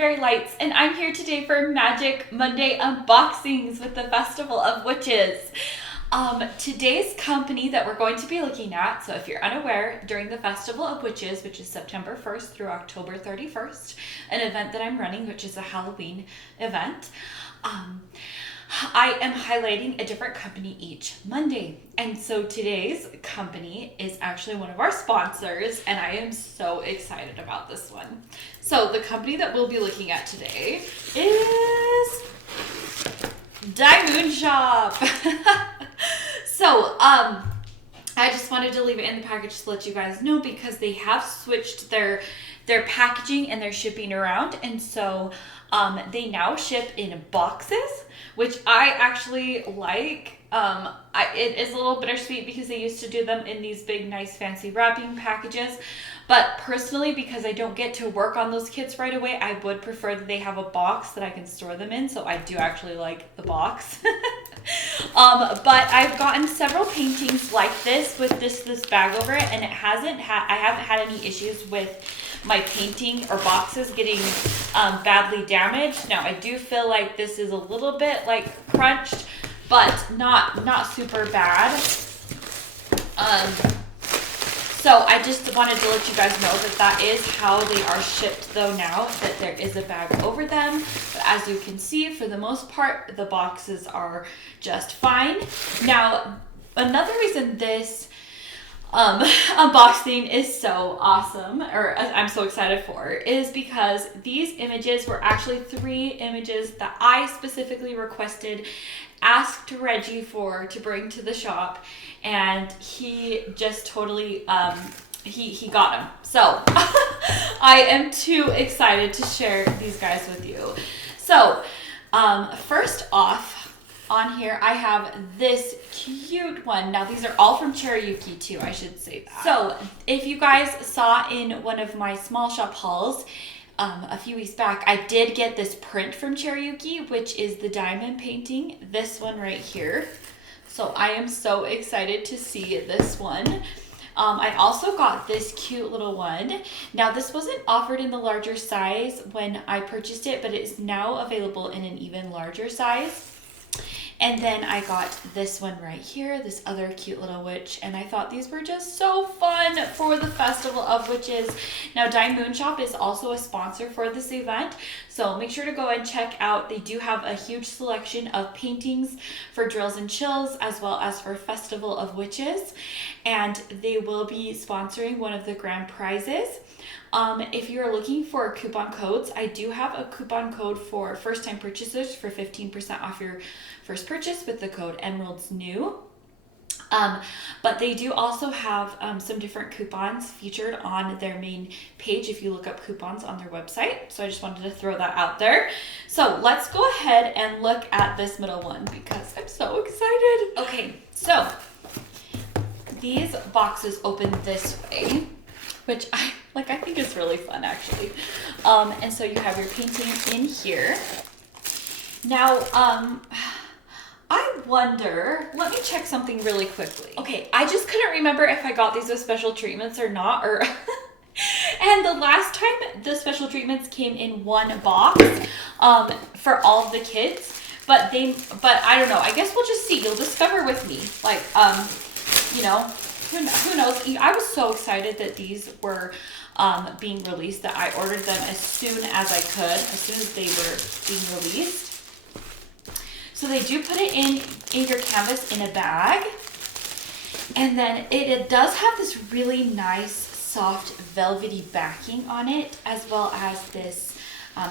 Fairy Lights, and I'm here today for Magic Monday unboxings with the Festival of Witches. Today's company that we're going to be looking at, so if you're unaware, during the Festival of Witches, which is September 1st through October 31st, an event that I'm running, which is a Halloween event, I am highlighting a different company each Monday. And so today's company is actually one of our sponsors, and I am so excited about this one. So the company that we'll be looking at today is DIYmoonshop. So, I just wanted to leave it in the package to let you guys know because they have switched their packaging and their shipping around, and so they now ship in boxes, which I actually like. It is a little bittersweet because they used to do them in these big, nice, fancy wrapping packages. But personally, because I don't get to work on those kits right away, I would prefer that they have a box that I can store them in. So I do actually like the box. But I've gotten several paintings like this with this bag over it, and I haven't had any issues with my painting or boxes getting badly damaged. Now I do feel like this is a little bit like crunched, but not super bad. So I just wanted to let you guys know that is how they are shipped though now, that there is a bag over them. But as you can see, for the most part, the boxes are just fine. Now, another reason this unboxing is so awesome, or I'm so excited for, is because these images were actually 3 images that I specifically asked Reggie to bring to the shop, and he just totally he got them. So I am too excited to share these guys with you. So first off, on here I have this cute one. Now these are all from Cherriuki too, I should say that. So if you guys saw in one of my small shop hauls a few weeks back, I did get this print from Cherriuki, which is the diamond painting, this one right here. So I am so excited to see this one. I also got this cute little one. Now this wasn't offered in the larger size when I purchased it, but it is now available in an even larger size. And then I got this one right here, this other cute little witch, and I thought these were just so fun for the Festival of Witches. Now, DIYmoonshop is also a sponsor for this event, so make sure to go and check out. They do have a huge selection of paintings for Drills and Chills, as well as for Festival of Witches, and they will be sponsoring one of the grand prizes. If you're looking for coupon codes, I do have a coupon code for first-time purchasers for 15% off your first purchase with the code EMERALDSNEW. But they do also have some different coupons featured on their main page if you look up coupons on their website. So I just wanted to throw that out there. So let's go ahead and look at this middle one because I'm so excited. Okay, so these boxes open this way, which I think is really fun actually. And so you have your painting in here. Now, I wonder, let me check something really quickly. Okay, I just couldn't remember if I got these with special treatments or not, and the last time the special treatments came in one box for all of the kids, but I don't know, I guess we'll just see. You'll discover with me, like, you know, who knows. I was so excited that these were being released that I ordered them as soon as I could, as soon as they were being released. So they do put it in your canvas in a bag, and then it does have this really nice soft velvety backing on it, as well as this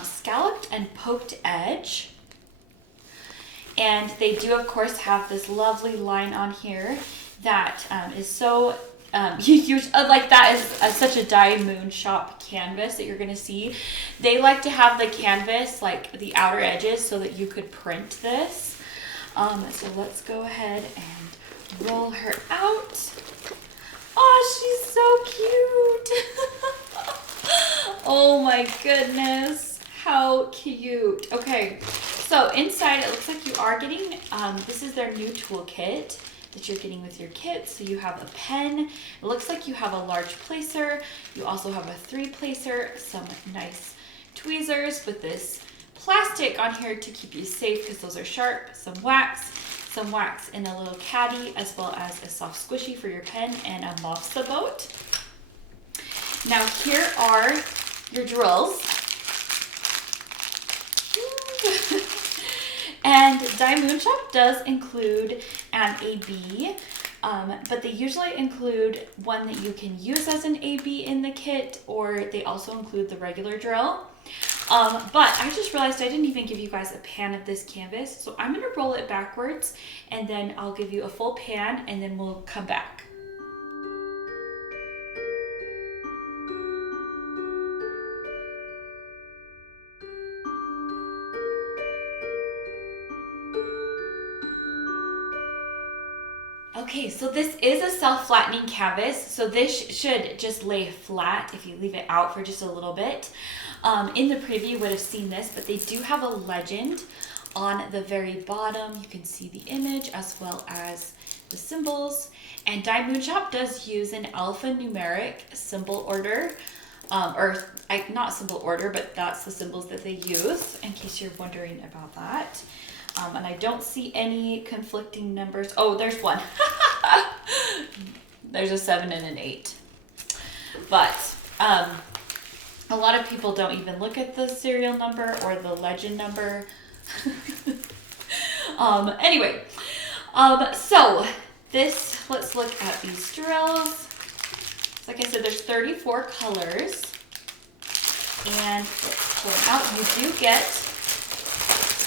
scalloped and poked edge. And they do of course have this lovely line on here that is so like that is such a DIYmoonshop canvas that you're gonna see. They like to have the canvas, like the outer edges, so that you could print this. So let's go ahead and roll her out. Oh, she's so cute. Oh my goodness, how cute. Okay, so inside it looks like you are getting this is their new toolkit that you're getting with your kit. So you have a pen, it looks like you have a large placer, you also have a 3 placer, some nice tweezers with this plastic on here to keep you safe because those are sharp, some wax in a little caddy, as well as a soft squishy for your pen and a mopsa boat. Now here are your drills. And DIYmoonshop does include an AB, but they usually include one that you can use as an AB in the kit, or they also include the regular drill. But I just realized I didn't even give you guys a pan of this canvas, so I'm going to roll it backwards and then I'll give you a full pan and then we'll come back. Okay, so this is a self-flattening canvas, so this should just lay flat if you leave it out for just a little bit. In the preview you would have seen this, but they do have a legend on the very bottom. You can see the image as well as the symbols. And DIYmoonshop does use an alphanumeric symbol order, not symbol order, but that's the symbols that they use, in case you're wondering about that. And I don't see any conflicting numbers. Oh, there's one. There's a 7 and an 8. But a lot of people don't even look at the serial number or the legend number. Anyway, so let's look at these drills. Like I said, there's 34 colors. And let's pull them out. You do get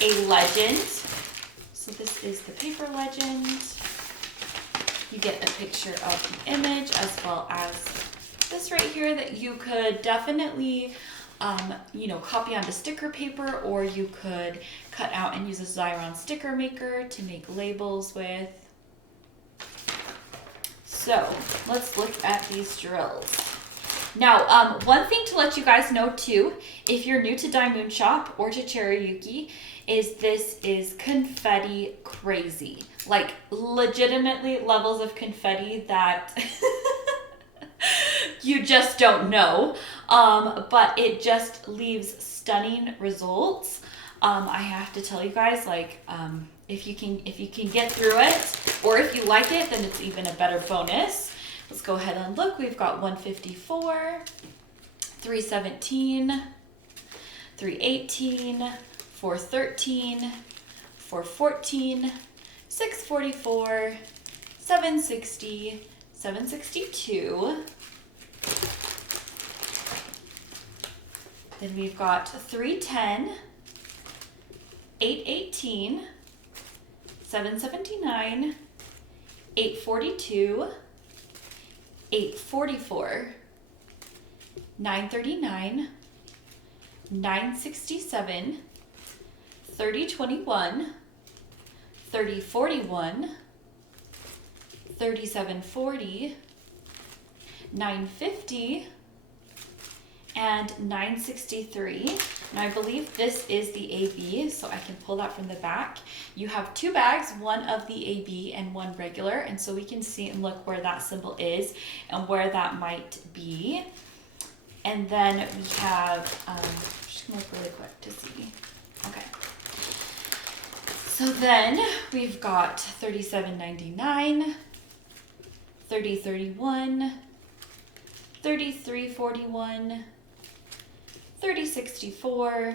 a legend. So this is the paper legend. You get a picture of the image as well as this right here that you could definitely copy onto sticker paper, or you could cut out and use a Xyron sticker maker to make labels with. So let's look at these drills. Now, one thing to let you guys know too, if you're new to DIYmoonshop or to Cherriuki, is this is confetti crazy. Like legitimately levels of confetti that you just don't know. But it just leaves stunning results. I have to tell you guys, like, if you can get through it, or if you like it, then it's even a better bonus. Let's go ahead and look. We've got 154, 317, 318, 413, 414, 644, 760, 762. Then we've got 310, 818, 779, 842, 844, 939, 967, 3021, 3041, 3740, 950, and 963. And I believe this is the AB, so I can pull that from the back. You have two bags, one of the AB and one regular, and so we can see and look where that symbol is and where that might be. And then we have, just gonna look really quick to see. Okay. So then we've got 3799, 3031, 3341, 3064,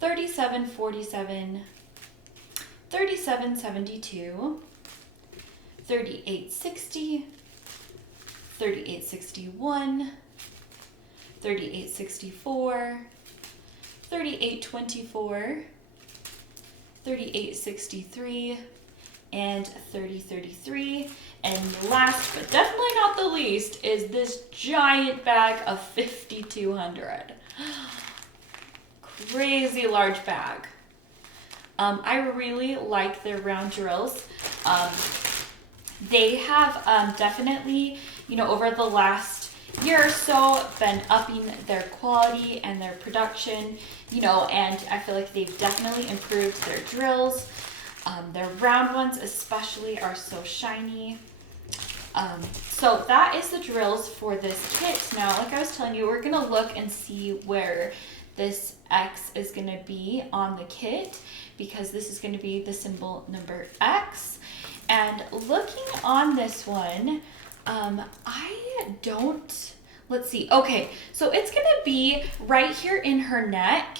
3747, 3772, 3860, 3861, 3864, 3824, 3863, and 3033. And last but definitely not the least is this giant bag of 5,200. Crazy large bag. I really like their round drills. They have definitely, over the last year or so been upping their quality and their production, and I feel like they've definitely improved their drills. Their round ones especially are so shiny. So that is the drills for this kit. Now, like I was telling you, we're gonna look and see where this X is gonna be on the kit, because this is gonna be the symbol number X. And looking on this one, let's see. Okay, so it's gonna be right here in her neck.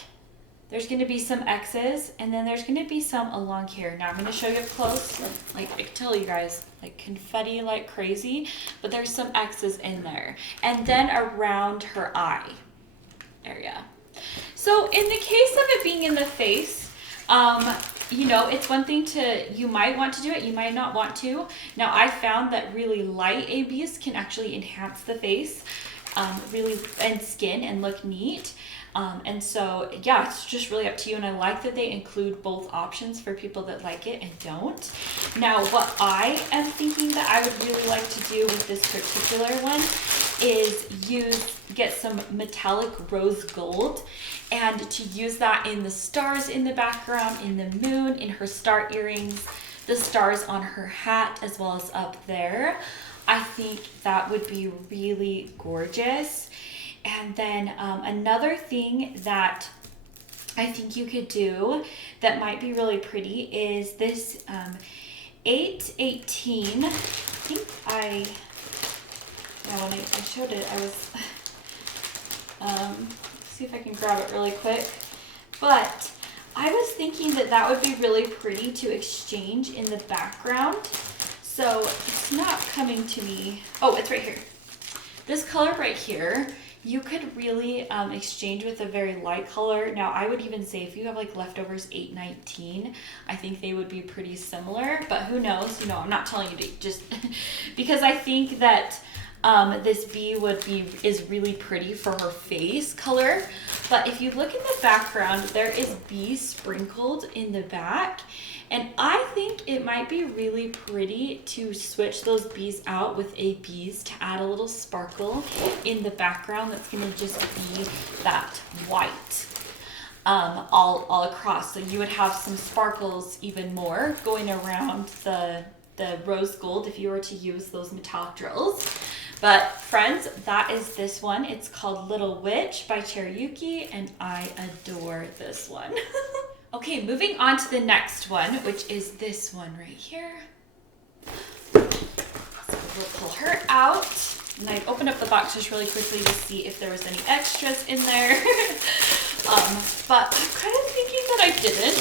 There's gonna be some X's, and then there's gonna be some along here. Now I'm gonna show you up close. Like I can tell you guys, like confetti like crazy, but there's some X's in there. And then around her eye area. So in the case of it being in the face, you know, it's one thing you might want to do it, you might not want to. Now I found that really light ABs can actually enhance the face, and skin and look neat. And so, yeah, it's just really up to you. And I like that they include both options for people that like it and don't. Now, what I am thinking that I would really like to do with this particular one is get some metallic rose gold and to use that in the stars in the background, in the moon, in her star earrings, the stars on her hat, as well as up there. I think that would be really gorgeous. And then another thing that I think you could do that might be really pretty is this 818. I think when I showed it, I was, see if I can grab it really quick. But I was thinking that would be really pretty to exchange in the background. So it's not coming to me. Oh, it's right here. This color right here, you could really exchange with a very light color. Now, I would even say if you have like leftovers 819, I think they would be pretty similar, but who knows? You know, I'm not telling you to just, because I think that this bee is really pretty for her face color. But if you look in the background, there is bees sprinkled in the back. And I think it might be really pretty to switch those bees out with ABs to add a little sparkle in the background that's going to just be that white all across. So you would have some sparkles even more going around the rose gold if you were to use those metallic drills. But friends, that is this one. It's called Little Witch by Cherriuki, and I adore this one. Okay, moving on to the next one, which is this one right here. So we'll pull her out. And I opened up the box just really quickly to see if there was any extras in there. But I'm kind of thinking that I didn't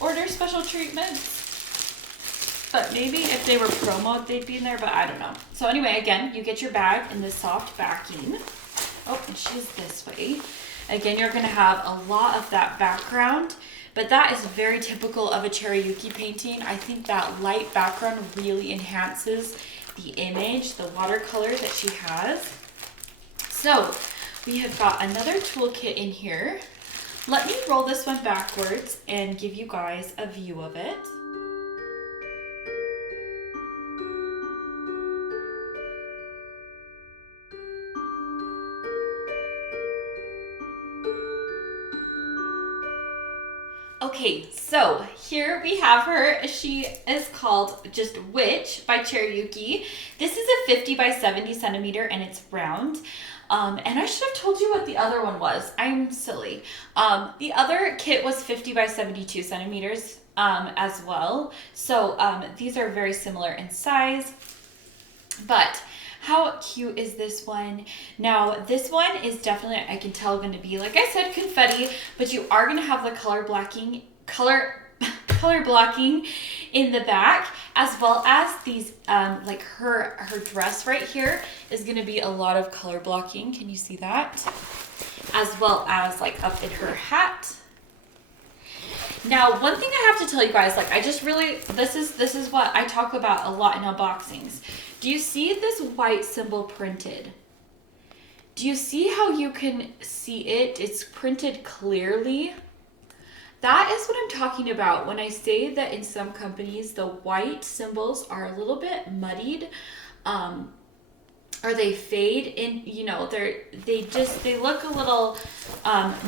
order special treatments. But maybe if they were promoed, they'd be in there, but I don't know. So anyway, again, you get your bag in the soft backing. Oh, and she's this way. Again, you're going to have a lot of that background, but that is very typical of a Cherriuki painting. I think that light background really enhances the image, the watercolor that she has. So we have got another toolkit in here. Let me roll this one backwards and give you guys a view of it. Okay, so here we have her. She is called just Witch by Cherriuki. This is a 50 by 70 centimeter and it's round. And I should have told you what the other one was. I'm silly. The other kit was 50 by 72 centimeters as well. So these are very similar in size. But how cute is this one? Now, this one is definitely, I can tell, going to be, like I said, confetti, but you are going to have the color blocking in the back, as well as these, like her dress right here is going to be a lot of color blocking. Can you see that? As well as like up in her hat. Now, one thing I have to tell you guys, like I just really, this is what I talk about a lot in unboxings. Do you see this white symbol printed? Do you see how you can see it? It's printed clearly. That is what I'm talking about when I say that in some companies, the white symbols are a little bit muddied, or they fade in, you know, they look a little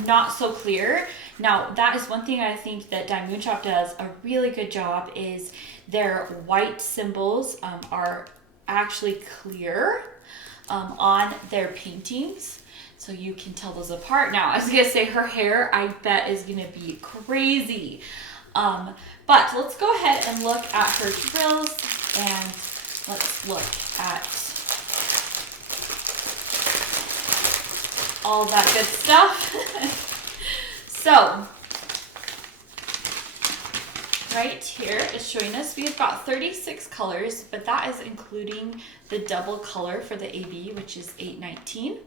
not so clear. Now, that is one thing I think that DIYmoonshop does a really good job is their white symbols are actually clear on their paintings, so you can tell those apart. Now, I was gonna say her hair, I bet, is gonna be crazy. But let's go ahead and look at her drills, and let's look at all that good stuff. So, right here is showing us we've got 36 colors, but that is including the double color for the AB, which is 819.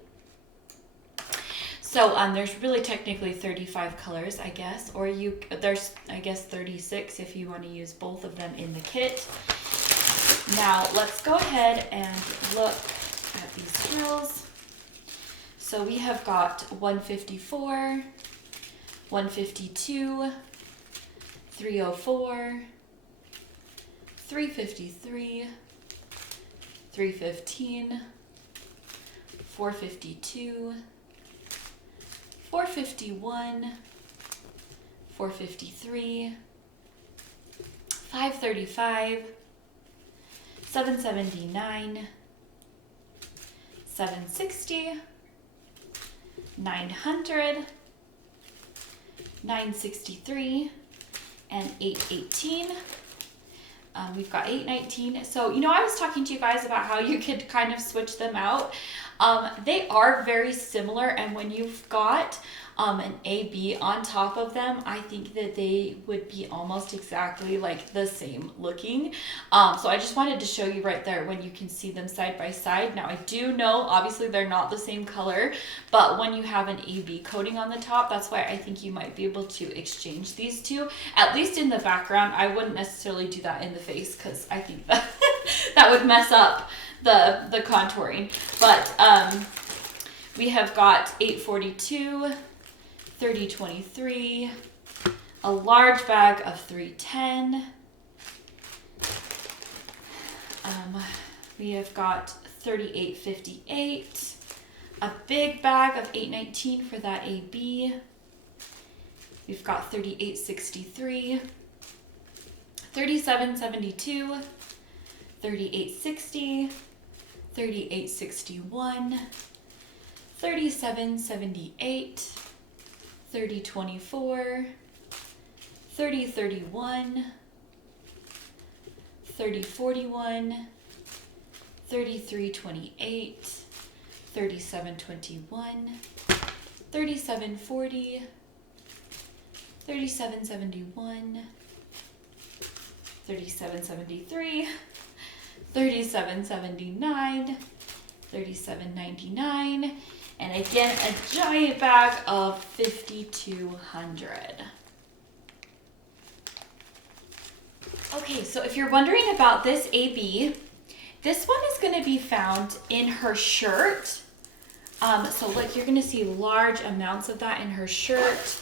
So there's really technically 35 colors, I guess, or there's, I guess, 36 if you want to use both of them in the kit. Now let's go ahead and look at these drills. So we have got 154, 152, 304, 353, 315, 452, 451, 453, 535, 779, 760, 900, 963, and 818. We've got 819. So, I was talking to you guys about how you could kind of switch them out. They are very similar, and when you've got an AB on top of them, I think that they would be almost exactly like the same looking. So I just wanted to show you right there when you can see them side by side. Now I do know obviously they're not the same color, but when you have an AB coating on the top, that's why I think you might be able to exchange these two, at least in the background. I wouldn't necessarily do that in the face because I think that that would mess up the contouring. But we have got 842, 3023, a large bag of 310. We have got 3858, a big bag of 819 for that AB. We've got 3863, 3772, 3860, 3861, 3778, 3024, 3031, 3041, 3328, 3721, 3740, 3771, 3773, 3779, 3799, and again a giant bag of 5200. Okay, so if you're wondering about this AB, this one is going to be found in her shirt. So like you're going to see large amounts of that in her shirt,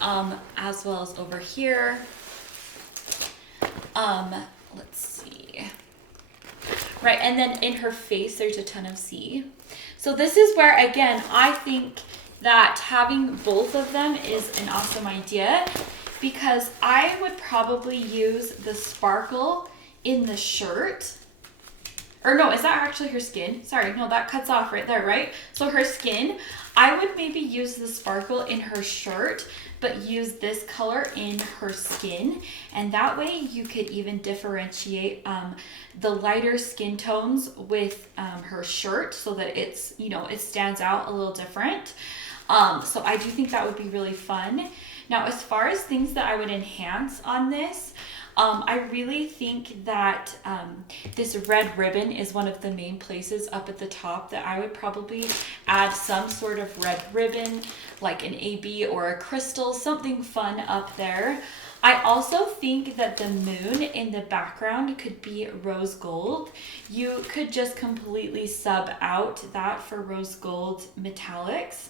as well as over here. Let's see. Right, and then in her face, there's a ton of C. So this is where, again, I think that having both of them is an awesome idea, because I would probably use the sparkle in the shirt. Or no, is that actually her skin? Sorry, no, that cuts off right there, right? So her skin, I would maybe use the sparkle in her shirt, but use this color in her skin. And that way you could even differentiate the lighter skin tones with her shirt so that it's, it stands out a little different. So I do think that would be really fun. Now, as far as things that I would enhance on this, I really think that this red ribbon is one of the main places up at the top that I would probably add some sort of red ribbon, like an AB or a crystal, something fun up there. I also think that the moon in the background could be rose gold. You could just completely sub out that for rose gold metallics.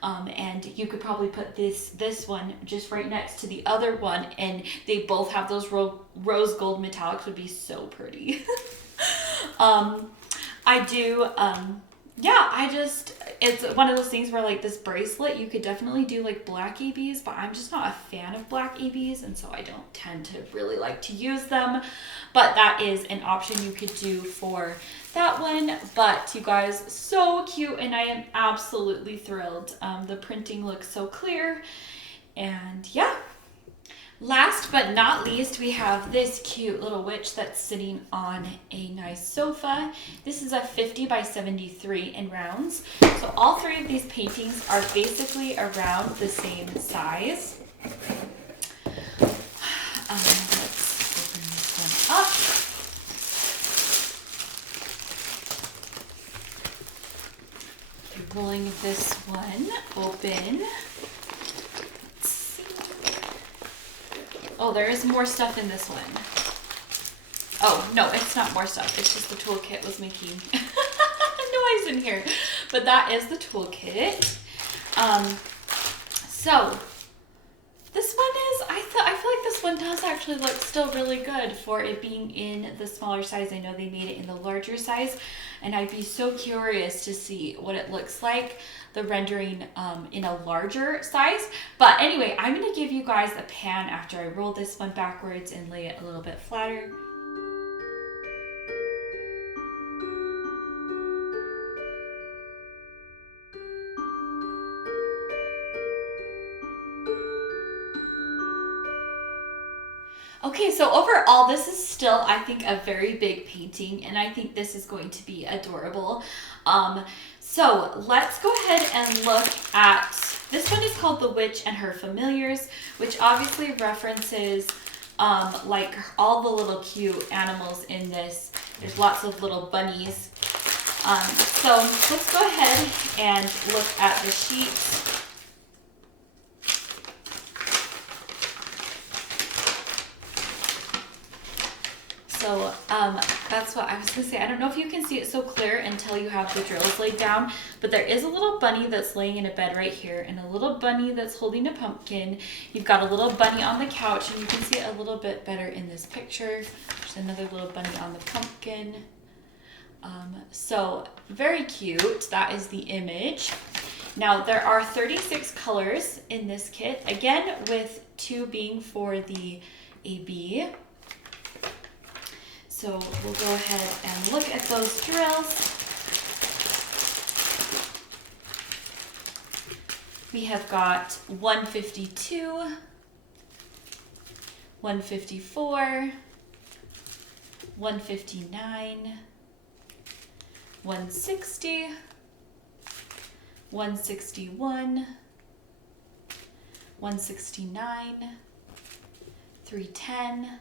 And you could probably put this one just right next to the other one, and they both have those rose gold metallics. Would be so pretty. it's one of those things where like this bracelet, you could definitely do like black ABs, but I'm just not a fan of black ABs, and so I don't tend to really like to use them. But that is an option you could do for that one. But you guys, so cute, and I am absolutely thrilled. The printing looks so clear, and yeah. Last but not least, we have this cute little witch that's sitting on a nice sofa. This is a 50 by 73 in rounds. So all three of these paintings are basically around the same size. Let's open this one up. Okay, rolling this one open. Oh, there is more stuff in this one. Oh, no, it's not more stuff. It's just the toolkit was making noise in here. But that is the toolkit. So this one is, I feel like this one does actually look still really good for it being in the smaller size. I know they made it in the larger size, and I'd be so curious to see what it looks like, the rendering in a larger size. But anyway, I'm gonna give you guys a pan after I roll this one backwards and lay it a little bit flatter. Okay, so overall, this is still, I think, a very big painting, and I think this is going to be adorable. So let's go ahead and look at, this one is called The Witch and Her Familiars, which obviously references like all the little cute animals in this. There's lots of little bunnies. So let's go ahead and look at the sheet. So that's what I was gonna say. I don't know if you can see it so clear until you have the drills laid down, but there is a little bunny that's laying in a bed right here, and a little bunny that's holding a pumpkin. You've got a little bunny on the couch, and you can see it a little bit better in this picture. There's another little bunny on the pumpkin. So very cute. That is the image. Now there are 36 colors in this kit, again with 2 being for the AB. So we'll go ahead and look at those drills. We have got 152, 154, 159, 160, 161, 169, 310,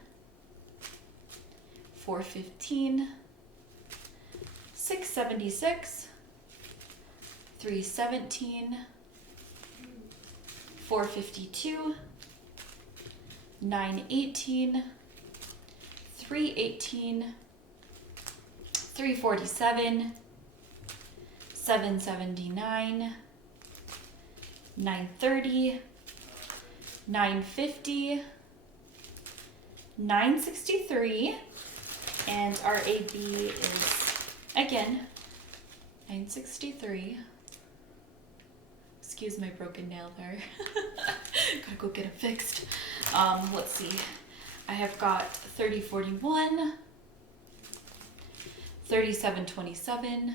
415, 676, 317, 452, 918, 318, 347, 779, 930, 950, 963, and our AB is, again, 963. Excuse my broken nail there. Gotta go get it fixed. Let's see. I have got 3041, 3727,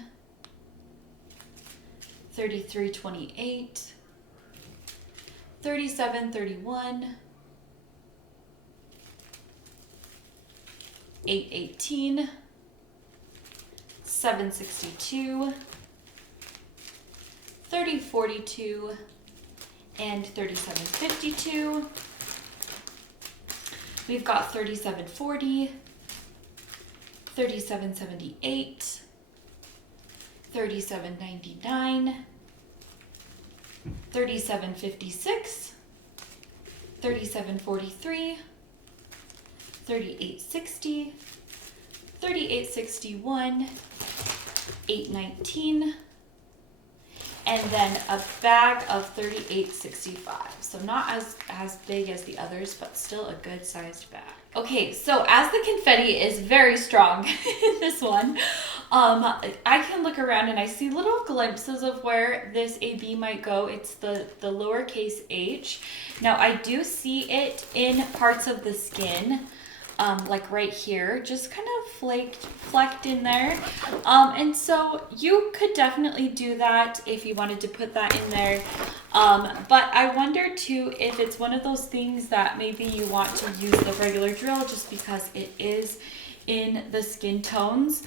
3328, 3731, 818, 762, 3042, and 3752. We've got 3740, 3778, 3799, 3756, 3743, 3860, 3861, 819, and then a bag of 3865. So not as big as the others, but still a good sized bag. Okay, so as the confetti is very strong in this one, I can look around and I see little glimpses of where this AB might go. It's the lowercase h. Now I do see it in parts of the skin, like right here, just kind of flecked in there. And so you could definitely do that if you wanted to put that in there. But I wonder too if it's one of those things that maybe you want to use the regular drill just because it is in the skin tones.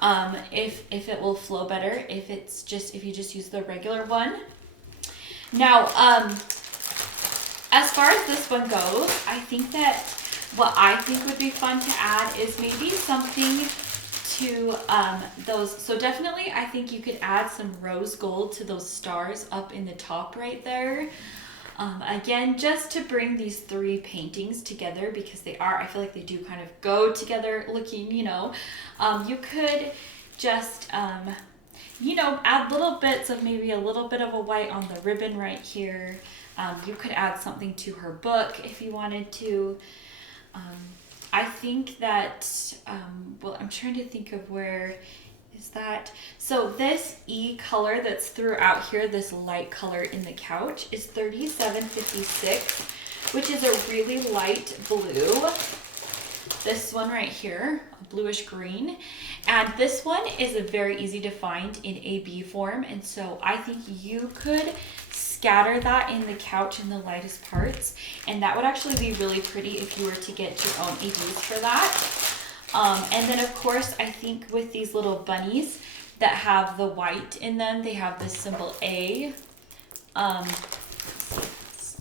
If it will flow better if you just use the regular one. Now, as far as this one goes, I think that what I think would be fun to add is maybe something to those. So definitely I think you could add some rose gold to those stars up in the top right there. Again, just to bring these three paintings together because I feel like they do kind of go together looking, you know. You could just, you know, add little bits of maybe a little bit of a white on the ribbon right here. You could add something to her book if you wanted to. I think that, well, I'm trying to think of where is that. So this E color that's throughout here, this light color in the couch, is 3756, which is a really light blue. This one right here, a bluish green. And this one is very easy to find in AB form. And so I think you could scatter that in the couch in the lightest parts. And that would actually be really pretty if you were to get your own ABs for that. And then of course, I think with these little bunnies that have the white in them, they have this symbol A. I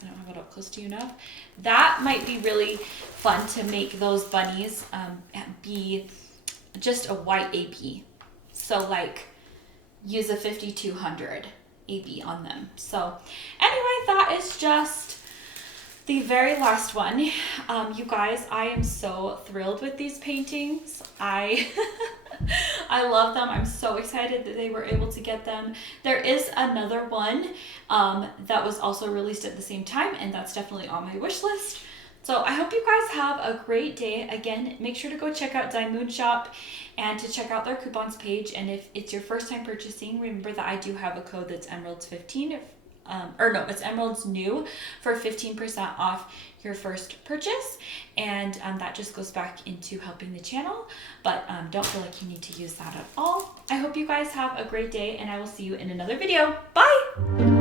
don't have it up close to you enough. That might be really fun to make those bunnies be just a white AB. So like use a 5200 AB on them. So anyway, that is just the very last one. You guys, I am so thrilled with these paintings. I love them. I'm so excited that they were able to get them. There is another one that was also released at the same time, and that's definitely on my wish list. So I hope you guys have a great day. Again, make sure to go check out DIYmoonshop and to check out their coupons page. And if it's your first time purchasing, remember that I do have a code that's Emeralds15. It's Emeralds New for 15% off your first purchase. And that just goes back into helping the channel. But don't feel like you need to use that at all. I hope you guys have a great day, and I will see you in another video. Bye!